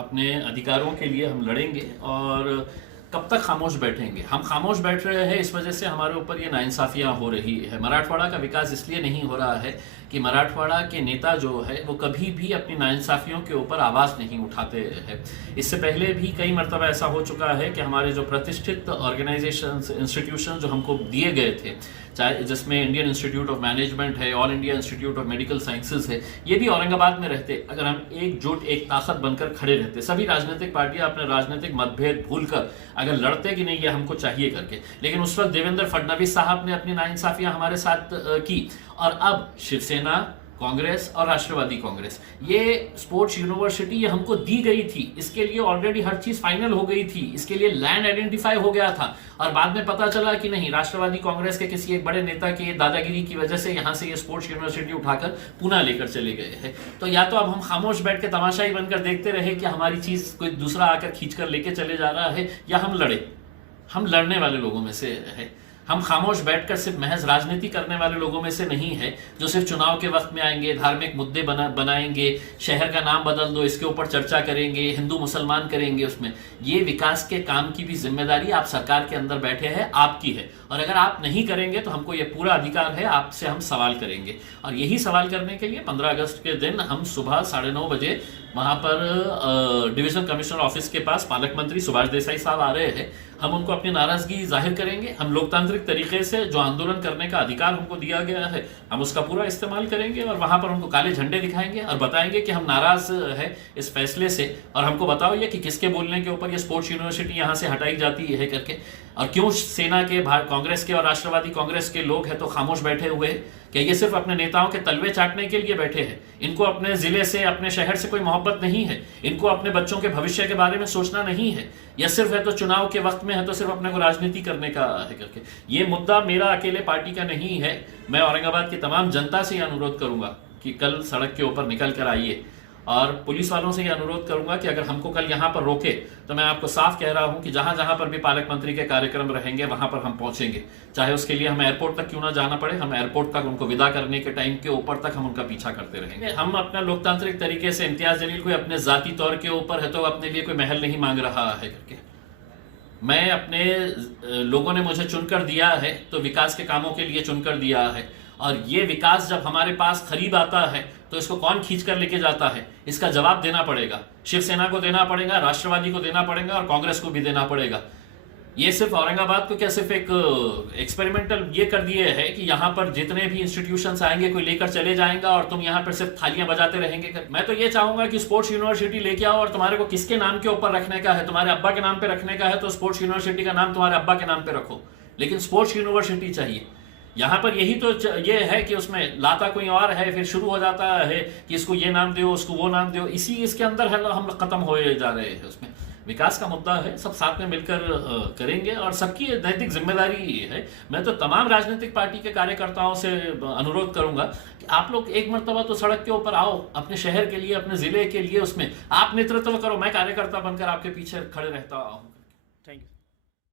अपने अधिकारों के लिए हम लड़ेंगे। और कब तक खामोश बैठेंगे? हम खामोश बैठ रहे हैं इस वजह से हमारे ऊपर ये नाइंसाफियां हो रही है। मराठवाड़ा का विकास इसलिए नहीं हो रहा है कि मराठवाड़ा के नेता जो है वो कभी भी अपनी नाइंसाफियों के ऊपर आवाज़ नहीं उठाते हैं। इससे पहले भी कई मरतबा ऐसा हो चुका है कि हमारे जो प्रतिष्ठित ऑर्गेनाइजेशंस, इंस्टीट्यूशन जो हमको दिए गए थे, चाहे जिसमें इंडियन इंस्टीट्यूट ऑफ मैनेजमेंट है, all India institute of medical sciences है, ये भी औरंगाबाद में रहते अगर हम एकजुट एक ताकत बनकर खड़े रहते, सभी राजनीतिक पार्टियां अपने राजनीतिक मतभेद भूलकर अगर लड़ते कि नहीं ये हमको चाहिए करके। लेकिन उस वक्त देवेंद्र फडणवीस साहब ने अपनी नाइंसाफियां हमारे साथ की, और अब शिवसेना, कांग्रेस और राष्ट्रवादी कांग्रेस, ये स्पोर्ट्स यूनिवर्सिटी ये हमको दी गई थी, इसके लिए ऑलरेडी हर चीज फाइनल हो गई थी, इसके लिए लैंड आइडेंटिफाई हो गया था, और बाद में पता चला कि नहीं, राष्ट्रवादी कांग्रेस के किसी एक बड़े नेता की दादागिरी की वजह से यहां से ये स्पोर्ट्स यूनिवर्सिटी उठाकर पुणे लेकर चले गए हैं। तो या तो अब हम खामोश बैठ के तमाशाई बनकर देखते रहे कि हमारी चीज कोई दूसरा आकर खींचकर लेके चले जा रहा है, या हम लड़े। हम लड़ने वाले लोगों में से है। हम खामोश बैठकर सिर्फ महज राजनीति करने वाले लोगों में से नहीं है जो सिर्फ चुनाव के वक्त में आएंगे, धार्मिक मुद्दे बनाएंगे, शहर का नाम बदल दो इसके ऊपर चर्चा करेंगे, हिंदू मुसलमान करेंगे उसमें। ये विकास के काम की भी जिम्मेदारी आप सरकार के अंदर बैठे हैं, आपकी है, और अगर आप नहीं करेंगे तो हमको ये पूरा अधिकार है, आपसे हम सवाल करेंगे। और यही सवाल करने के लिए 15 अगस्त के दिन हम सुबह 9:30 बजे वहां पर डिवीजन कमिश्नर ऑफिस के पास पालक मंत्री सुभाष देसाई साहब आ रहे हैं। हम उनको अपनी नाराजगी जाहिर करेंगे। हम लोकतांत्रिक तरीके से जो आंदोलन करने का अधिकार हमको दिया गया है, हम उसका पूरा इस्तेमाल करेंगे, और वहां पर उनको काले झंडे दिखाएंगे और बताएंगे कि हम नाराज है इस फैसले से, और हमको बताओ ये कि किसके बोलने के ऊपर ये स्पोर्ट्स यूनिवर्सिटी यहां से हटाई जाती है करके, और क्यों सेना के, कांग्रेस के और राष्ट्रवादी कांग्रेस के लोग हैं तो खामोश बैठे हुए हैं। क्या ये सिर्फ अपने नेताओं के तलवे चाटने के लिए बैठे हैं? इनको अपने जिले से, अपने शहर से कोई मोहब्बत नहीं है? इनको अपने बच्चों के भविष्य के बारे में सोचना नहीं है? या सिर्फ है तो चुनाव के वक्त में है तो सिर्फ अपने को राजनीति करने का है करके? ये मुद्दा मेरा अकेले पार्टी का नहीं है। मैं औरंगाबाद की तमाम जनता से यह अनुरोध करूंगा कि कल सड़क के ऊपर निकल कर आइए, और पुलिस वालों से ये अनुरोध करूंगा कि अगर हमको कल यहाँ पर रोके तो मैं आपको साफ कह रहा हूं कि जहां जहां पर भी पालक मंत्री के कार्यक्रम रहेंगे वहां पर हम पहुंचेंगे, चाहे उसके लिए हम एयरपोर्ट तक क्यों ना जाना पड़े। हम एयरपोर्ट तक उनको विदा करने के टाइम के ऊपर तक हम उनका पीछा करते रहेंगे। हम अपना लोकतांत्रिक तरीके से, इम्तियाज जलील कोई अपने जाती तौर के ऊपर है तो अपने लिए कोई महल नहीं मांग रहा है करके, मैं अपने लोगों ने मुझे चुनकर दिया है तो विकास के कामों के लिए चुनकर दिया है, और ये विकास जब हमारे पास करीब आता है तो इसको कौन खींच कर लेके जाता है, इसका जवाब देना पड़ेगा। शिवसेना को देना पड़ेगा, राष्ट्रवादी को देना पड़ेगा, और कांग्रेस को भी देना पड़ेगा। ये सिर्फ औरंगाबाद को क्या सिर्फ एक एक्सपेरिमेंटल ये कर दिए है कि यहाँ पर जितने भी इंस्टीट्यूशंस आएंगे कोई लेकर चले जाएंगा और तुम यहाँ पर सिर्फ थालियां बजाते रहेंगे। मैं तो ये चाहूंगा कि स्पोर्ट्स यूनिवर्सिटी लेके आओ, और तुम्हारे को किसके नाम के ऊपर रखने का है, तुम्हारे अब्बा के नाम पे रखने का है तो स्पोर्ट्स यूनिवर्सिटी का नाम तुम्हारे अब्बा के नाम पे रखो, लेकिन स्पोर्ट्स यूनिवर्सिटी चाहिए। यहाँ पर यही तो ये है कि उसमें लाता कोई और है, फिर शुरू हो जाता है कि इसको ये नाम दो, उसको वो नाम दो, इसी इसके अंदर है हम खत्म हो जा रहे हैं। उसमें विकास का मुद्दा है, सब साथ में मिलकर करेंगे, और सबकी नैतिक जिम्मेदारी है। मैं तो तमाम राजनीतिक पार्टी के कार्यकर्ताओं से अनुरोध करूंगा कि आप लोग एक मर्तबा तो सड़क के ऊपर आओ, अपने शहर के लिए, अपने जिले के लिए, उसमें आप नेतृत्व करो। मैं कार्यकर्ता बनकर आपके पीछे खड़े रहता हूँ।